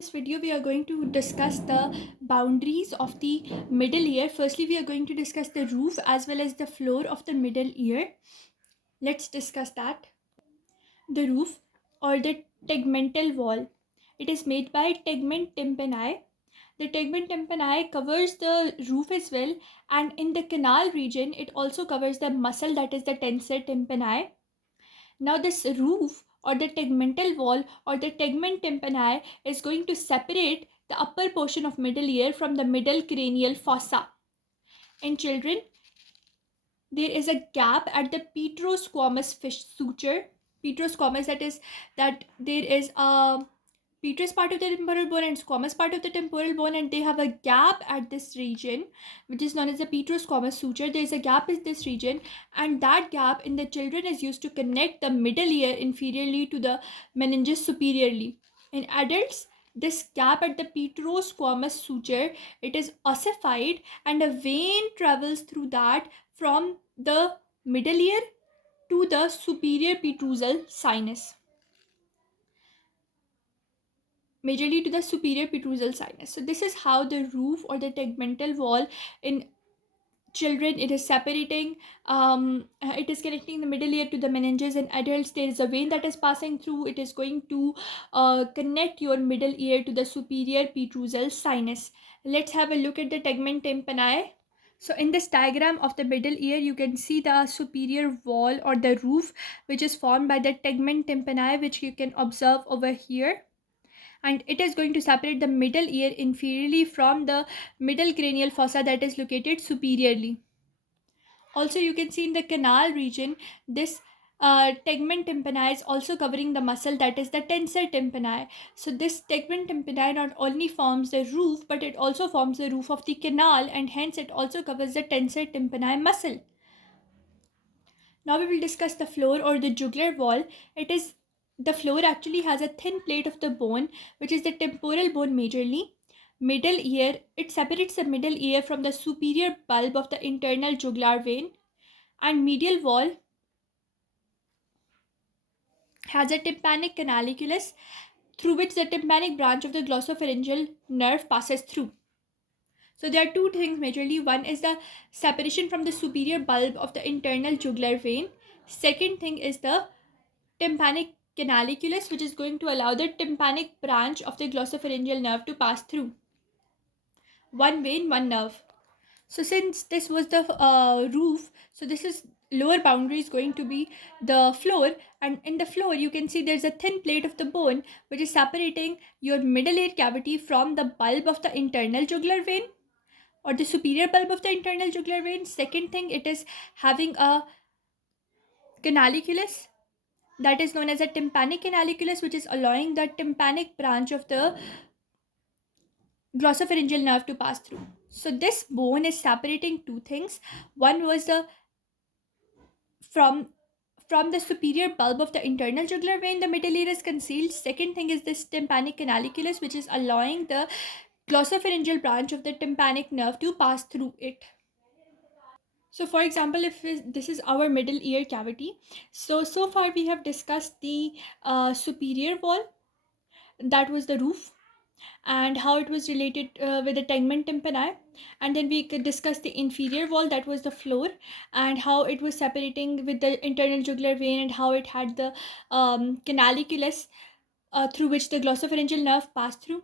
This video we are going to discuss the boundaries of the middle ear. Firstly, we are going to discuss the roof as well as the floor of the middle ear. Let's discuss that. The roof or the tegmental wall. It is made by tegment tympani. The tegment tympani covers the roof as well, and in the canal region it also covers the muscle, that is the tensor tympani. Now, this roof or the tegmental wall or the tegment tympani is going to separate the upper portion of middle ear from the middle cranial fossa. In children, there is a gap at the petrosquamous fish suture. Petrosquamous, that is that there is a petrous part of the temporal bone and squamous part of the temporal bone, and they have a gap at this region which is known as the petrosquamous suture. There is a gap in this region, and that gap in the children is used to connect the middle ear inferiorly to the meninges superiorly. In adults, this gap at the petrosquamous suture, it is ossified, and a vein travels through that from the middle ear to the superior petrosal sinus, majorly to the superior petrosal sinus. So this is how the roof or the tegmental wall in children, it is separating, it is connecting the middle ear to the meninges. In adults, there is a vein that is passing through, it is going to connect your middle ear to the superior petrosal sinus. Let's have a look at the tegment tympani. So in this diagram of the middle ear, you can see the superior wall or the roof which is formed by the tegment tympani, which you can observe over here, and it is going to separate the middle ear inferiorly from the middle cranial fossa that is located superiorly. Also, you can see in the canal region, this tegment tympani is also covering the muscle, that is the tensor tympani. So this tegment tympani not only forms the roof, but it also forms the roof of the canal, and hence it also covers the tensor tympani muscle. Now we will discuss the floor or the jugular wall. It is the floor actually has a thin plate of the bone, which is the temporal bone majorly. Middle ear, it separates the middle ear from the superior bulb of the internal jugular vein, and medial wall has a tympanic canaliculus through which the tympanic branch of the glossopharyngeal nerve passes through. So there are two things majorly. One is the separation from the superior bulb of the internal jugular vein. Second thing is the tympanic canaliculus, which is going to allow the tympanic branch of the glossopharyngeal nerve to pass through. One vein, one nerve. So since this was the roof, so this is lower boundary is going to be the floor, and in the floor you can see there's a thin plate of the bone which is separating your middle ear cavity from the bulb of the internal jugular vein or the superior bulb of the internal jugular vein. Second thing, it is having a canaliculus that is known as a tympanic canaliculus, which is allowing the tympanic branch of the glossopharyngeal nerve to pass through. So this bone is separating two things. One was the from from the superior bulb of the internal jugular vein, the middle ear is concealed. Second thing is this tympanic canaliculus, which is allowing the glossopharyngeal branch of the tympanic nerve to pass through it. So for example, if this is our middle ear cavity, so far we have discussed the superior wall, that was the roof, and how it was related with the tegment tympani, and then we could discuss the inferior wall, that was the floor, and how it was separating with the internal jugular vein, and how it had the canaliculus through which the glossopharyngeal nerve passed through.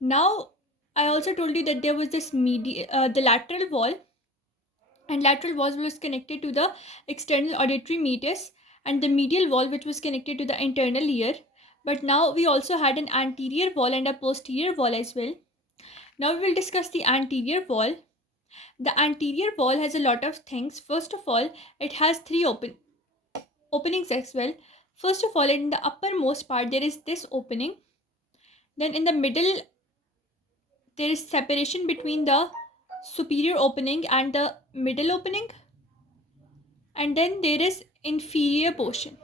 Now I also told you that there was this the lateral wall, and lateral wall was connected to the external auditory meatus, and the medial wall which was connected to the internal ear. But now we also had an anterior wall and a posterior wall as well. Now we will discuss the anterior wall. The anterior wall has a lot of things. First of all, it has three openings as well. First of all, in the uppermost part there is this opening. Then in the middle there is separation between the superior opening and the middle opening, and then there is inferior portion.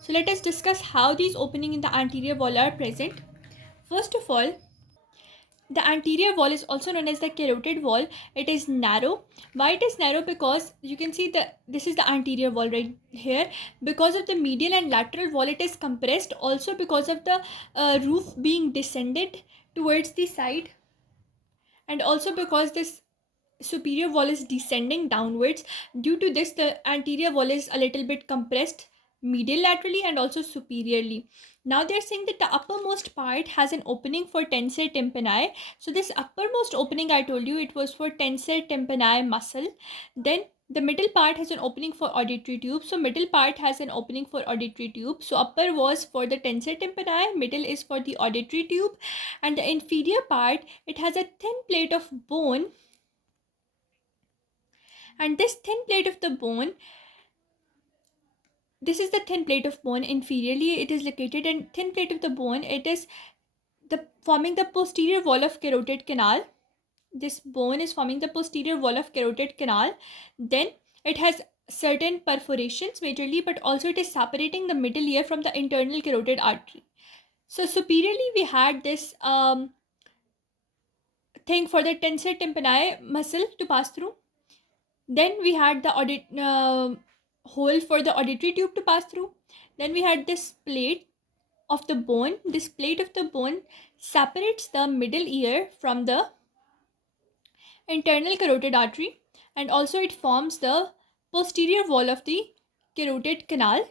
So let us discuss how these openings in the anterior wall are present. First of all, The anterior wall is also known as the carotid wall. It is narrow. Why it is narrow? Because you can see that this is the anterior wall right here. Because of the medial and lateral wall, it is compressed. Also because of the roof being descended towards the side, and also because this superior wall is descending downwards. Due to this, the anterior wall is a little bit compressed medial laterally and also superiorly. Now they're saying that the uppermost part has an opening for tensor tympani. So this uppermost opening, I told you, it was for tensor tympani muscle. Then the middle part has an opening for auditory tube. So middle part has an opening for auditory tube. So upper was for the tensor tympani, middle is for the auditory tube, and the inferior part, it has a thin plate of bone. And this thin plate of the bone, this is the thin plate of bone inferiorly it is located, and thin plate of the bone, it is the forming the posterior wall of carotid canal. This bone is forming the posterior wall of carotid canal. Then it has certain perforations majorly, but also it is separating the middle ear from the internal carotid artery. So superiorly we had this thing for the tensor tympani muscle to pass through. Then we had the hole for the auditory tube to pass through. Then we had this plate of the bone. This plate of the bone separates the middle ear from the internal carotid artery, and also it forms the posterior wall of the carotid canal.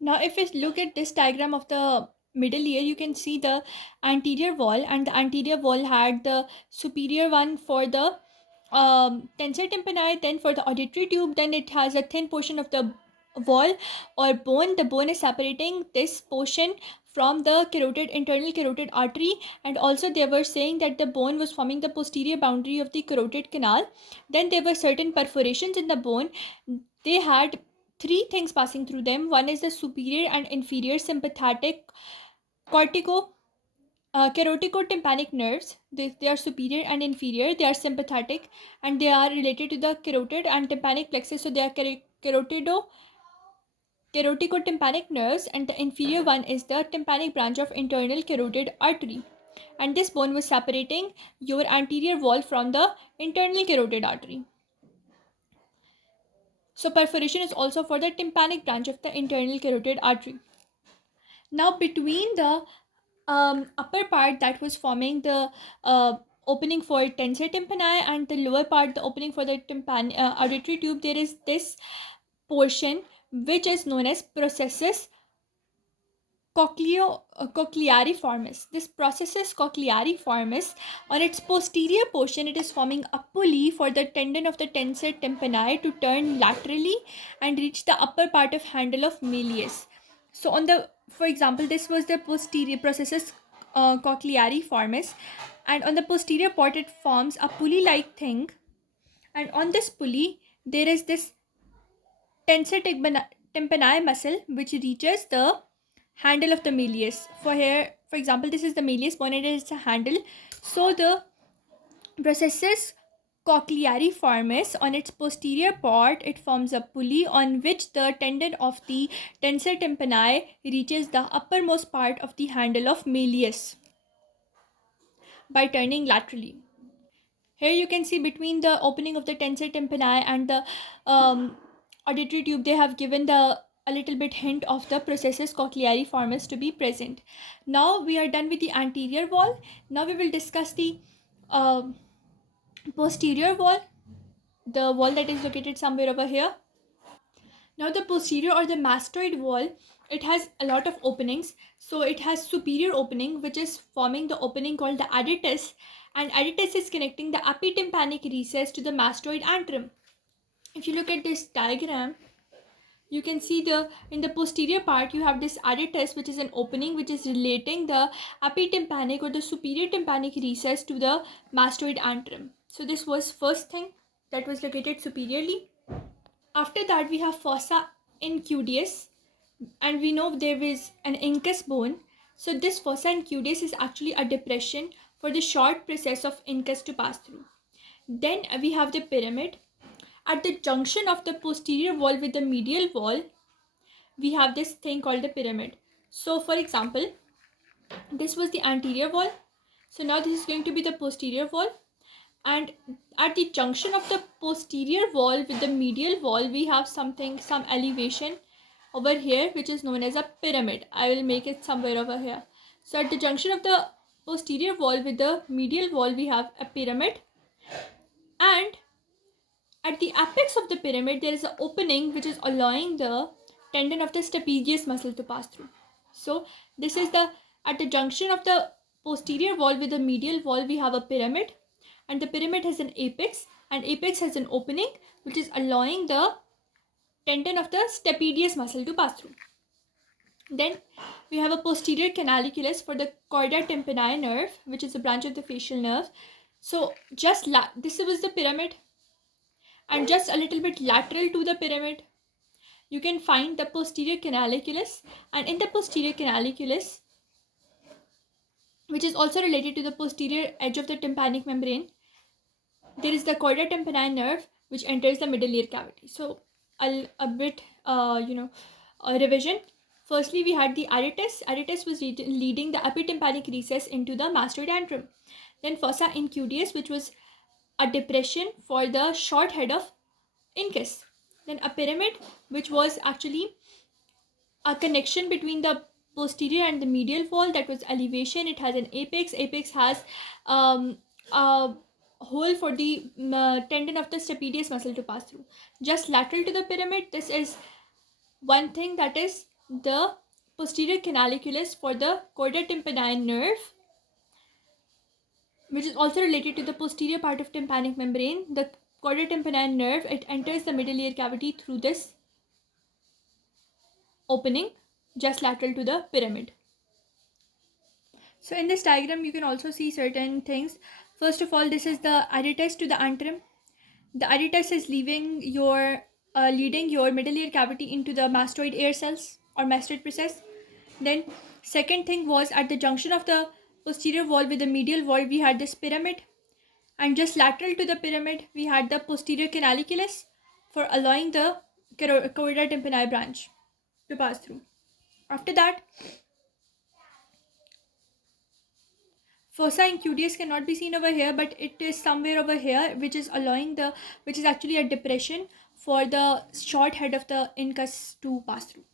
Now, if we look at this diagram of the middle ear, you can see the anterior wall, and the anterior wall had the superior one for the tensor tympani, then for the auditory tube, then it has a thin portion of the wall or bone. The bone is separating this portion from the carotid internal carotid artery, and also they were saying that the bone was forming the posterior boundary of the carotid canal. Then there were certain perforations in the bone. They had three things passing through them. One is the superior and inferior sympathetic cortico caroticotympanic nerves. They are superior and inferior. They are sympathetic and they are related to the carotid and tympanic plexus. So they are caroticotympanic nerves, and the inferior one is the tympanic branch of internal carotid artery. And this bone was separating your anterior wall from the internal carotid artery. So perforation is also for the tympanic branch of the internal carotid artery. Now between the upper part that was forming the opening for tensor tympani, and the lower part the opening for the auditory tube, there is this portion which is known as processus cochleariformis. This processus cochleariformis, on its posterior portion, it is forming a pulley for the tendon of the tensor tympani to turn laterally and reach the upper part of handle of malleus. So on the, for example, this was the posterior processus cochleariformis, and on the posterior part it forms a pulley like thing, and on this pulley there is this tensor tympani muscle which reaches the handle of the malleus. For here, for example, this is the malleus bone, it is a handle. So the processus cochleariformis, on its posterior part, it forms a pulley on which the tendon of the tensor tympani reaches the uppermost part of the handle of malleus by turning laterally. Here you can see between the opening of the tensor tympani and the auditory tube, they have given the a little bit hint of the processus cochleariformis to be present. Now we are done with the anterior wall. Now we will discuss the uh, posterior wall, the wall that is located somewhere over here. Now the posterior or the mastoid wall, it has a lot of openings. So it has superior opening which is forming the opening called the additus, and additus is connecting the epitympanic recess to the mastoid antrum. If you look at this diagram, you can see the in the posterior part you have this additus, which is an opening which is relating the epitympanic or the superior tympanic recess to the mastoid antrum. So this was first thing that was located superiorly. After that we have fossa incudius, and we know there is an incus bone. So this fossa incudius is actually a depression for the short process of incus to pass through. Then we have the pyramid. At the junction of the posterior wall with the medial wall, we have this thing called the pyramid. So for example, this was the anterior wall, So now this is going to be the posterior wall, and at the junction of the posterior wall with the medial wall, we have some elevation over here, which is known as a pyramid. I will make it somewhere over here. So at the junction of the posterior wall with the medial wall, we have a pyramid, and at the apex of the pyramid, there is an opening which is allowing the tendon of the stapedius muscle to pass through. So this is the, at the junction of the posterior wall with the medial wall, we have a pyramid, and the pyramid has an apex, and apex has an opening which is allowing the tendon of the stapedius muscle to pass through. Then we have a posterior canaliculus for the chorda tympani nerve, which is a branch of the facial nerve. So just this was the pyramid, and just a little bit lateral to the pyramid, you can find the posterior canaliculus, and in the posterior canaliculus, which is also related to the posterior edge of the tympanic membrane, there is the chorda tympani nerve which enters the middle ear cavity. So a bit a revision. Firstly, we had the aretus. Aretus was leading the epitympanic recess into the mastoid antrum. Then fossa incudius, which was a depression for the short head of incus. Then a pyramid, which was actually a connection between the posterior and the medial wall, that was elevation. It has an apex. Apex has a hole for the tendon of the stapedius muscle to pass through. Just lateral to the pyramid, this is one thing, that is the posterior canaliculus for the chorda tympani nerve, which is also related to the posterior part of tympanic membrane. The chorda tympani nerve, it enters the middle ear cavity through this opening just lateral to the pyramid. So in this diagram, you can also see certain things. First of all, this is the aretus to the antrum. The aretus is leading your middle ear cavity into the mastoid air cells or mastoid process. Then second thing was, at the junction of the posterior wall with the medial wall, we had this pyramid, and just lateral to the pyramid, we had the posterior canaliculus for allowing the chorda tympani branch to pass through. After that, fossa incudius cannot be seen over here, but it is somewhere over here, which is actually a depression for the short head of the incus to pass through.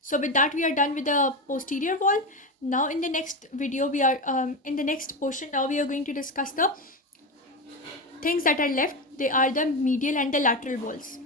So with that, we are done with the posterior wall. Now in the next video, we are in the next portion, now we are going to discuss the things that are left. They are the medial and the lateral walls.